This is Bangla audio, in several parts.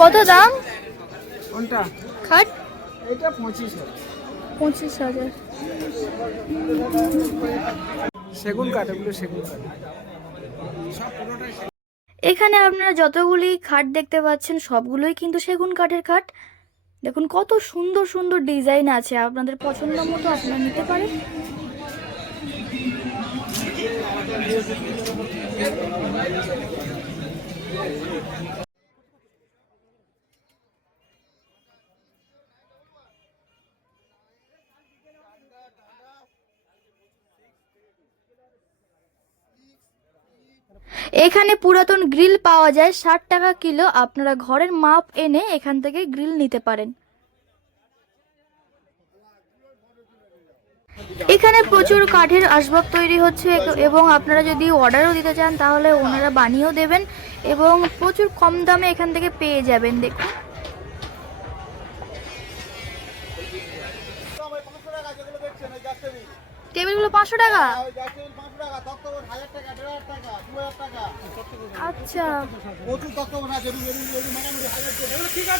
কত দাম? কোনটা? খাট? এটা পঁচিশ হাজার। পঁচিশ হাজার। সেগুন কাঠ এগুলো সেগুন কাঠ। এখানে আপনারা যতগুলি খাট দেখতে পাচ্ছেন সবগুলোই কিন্তু সেগুন কাঠের খাট। দেখুন কত সুন্দর সুন্দর ডিজাইন আছে। আপনাদের পছন্দ মতো আপনারা নিতে পারেন। এখানে পুরাতন গ্রিল পাওয়া যায় ষাট টাকা কিলো। আপনারা ঘরের মাপ এনে এখান থেকে গ্রিল নিতে পারেন। এখানে প্রচুর কাঠের আসবাব তৈরি হচ্ছে এবং আপনারা যদি অর্ডারও দিতে চান তাহলে ওনারা বানিয়েও দেবেন এবং প্রচুর কম দামে এখান থেকে পেয়ে যাবেন দেখুন। টেবিলগুলো পাঁচশো টাকা? আচ্ছা।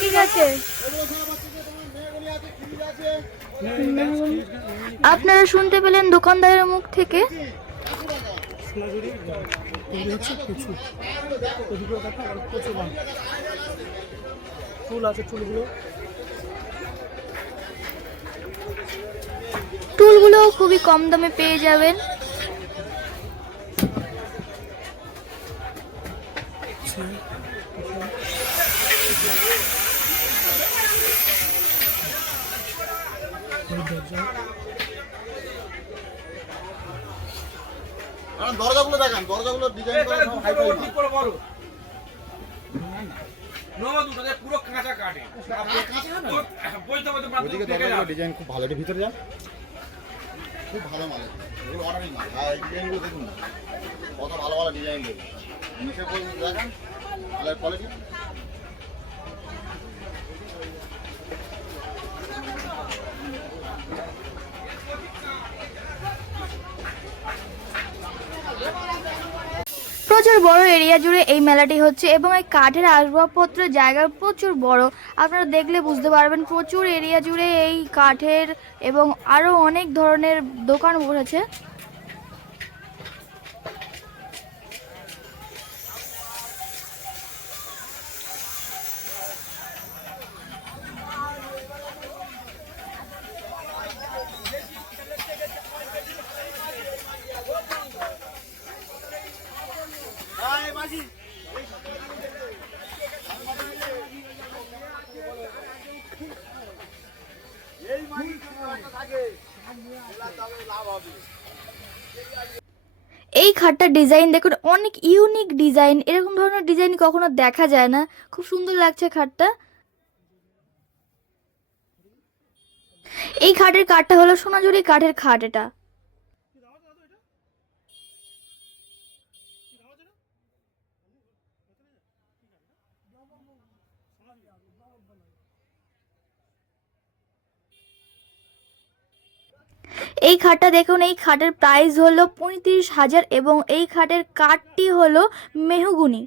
ঠিক আছে আপনারা শুনতে পেলেন দোকানদারের মুখ থেকে? আছে টুলগুলো খুবই কম দামে পেয়ে যাবেন। আর দরজাগুলো দেখান দরজাগুলো ডিজাইন করে মাল। ওইদিকে দরজাগুলো ডিজাইন খুব ভালো। ভিতরে যান। খুব ভালো মাল। এগুলো। অর্ডারিং মাল। আর ডিজাইনগুলো দেখুন, কত ভালো ভালো ডিজাইন দেবে নিচে পর্যন্ত দেখেন, মালের কোয়ালিটি প্রচুর বড় এরিয়া জুড়ে এই মেলাটি হচ্ছে এবং এই কাঠের আসবাবপত্র জায়গা প্রচুর বড়। আপনারা দেখলে বুঝতে পারবেন প্রচুর এরিয়া জুড়ে এই কাঠের এবং আরও অনেক ধরনের দোকান বসেছে এই খাটটা ডিজাইন দেখুন, অনেক ইউনিক ডিজাইন এরকম ধরনের ডিজাইন কখনো দেখা যায় না। খুব সুন্দর লাগছে খাটটা। এই খাটের কাঠটা হলো সোনাঝুরি কাঠের খাট এটা। এই খাটটা দেখুন এই খাটের প্রাইস হলো পঁয়ত্রিশ হাজার এবং এই খাটের কাঠটি হলো মেহগুনি।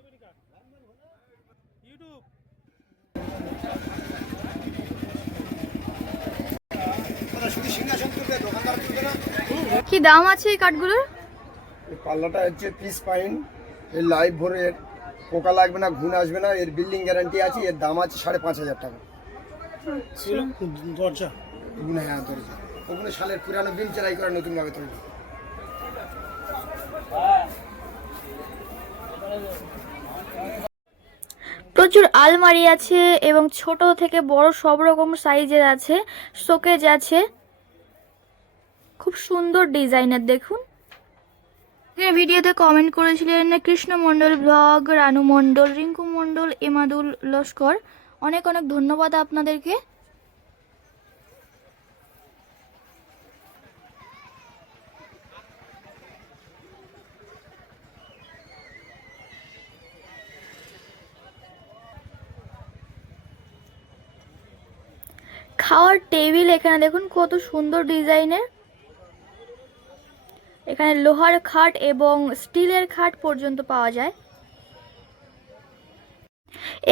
কি দাম আছে এই কাঠগুলোর? পাল্লাটা হচ্ছে পিস পাইন এর লাইভ ভরে এর পোকা লাগবে না ঘুণ আসবে না এর বিল্ডিং গ্যারান্টি আছে এর দাম আছে সাড়ে পাঁচ হাজার টাকা। দরজা। হ্যাঁ দরজা। ওগুলো সালের পুরানো বিল চালাই করে নতুন ভাবে তৈরি। প্রচুর আলমারি আছে এবং ছোট থেকে বড় সব রকম সাইজের আছে শোকেজ আছে। খুব সুন্দর ডিজাইনের দেখুন। ভিডিওতে কমেন্ট করেছিলেন কৃষ্ণ মণ্ডল ব্লগ রানু মণ্ডল রিঙ্কু মণ্ডল এমাদুল লস্কর। অনেক অনেক ধন্যবাদ আপনাদেরকে। খাওয়ার টেবিল এখানে দেখুন, কত সুন্দর ডিজাইনের। এখানে লোহার খাট এবং স্টিলের খাট পর্যন্ত পাওয়া যায়।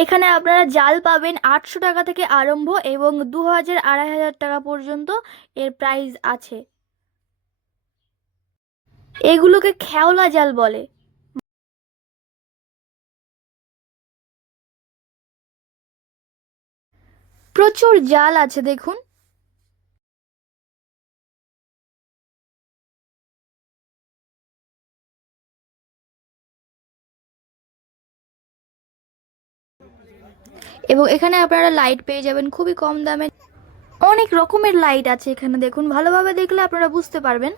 এখানে আপনারা জাল পাবেন আটশো টাকা থেকে আরম্ভ এবং দু হাজার আড়াই হাজার টাকা পর্যন্ত এর প্রাইস আছে। এগুলোকে খেওলা জাল বলে। প্রচুর জাল আছে, দেখুন। এবং এখানে আপনারা লাইট পেয়ে যাবেন, খুবই কম দামে। অনেক রকমের লাইট আছে এখানে, দেখুন। ভালোভাবে দেখলে আপনারা বুঝতে পারবেন।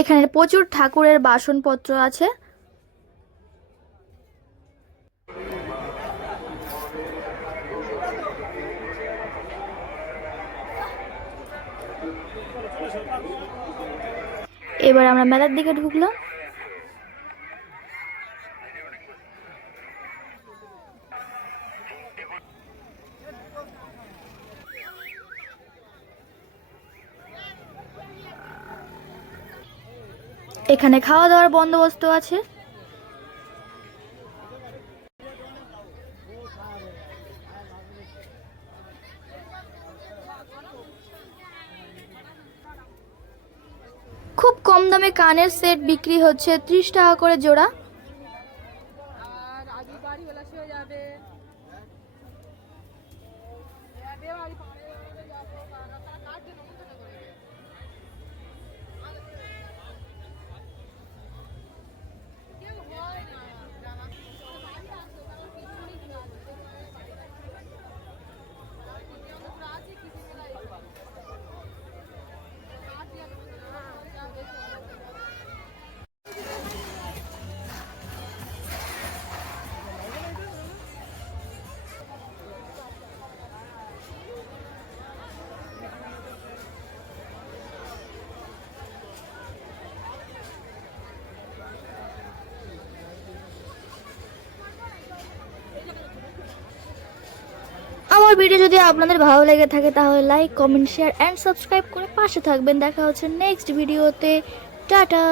এখানে প্রচুর ঠাকুরের বাসনপত্র আছে। এবার আমরা মেলার দিকে ঢুকলাম। এখানে খাওয়া দাওয়ার বন্দোবস্ত আছে। খুব কম দামে কানের সেট বিক্রি হচ্ছে ত্রিশ টাকা করে জোড়া। আমার ভিডিও যদি আপনাদের ভালো লেগে থাকে, তাহলে like comment share and subscribe করে পাশে থাকবেন। দেখা হচ্ছে নেক্সট ভিডিওতে টাটা!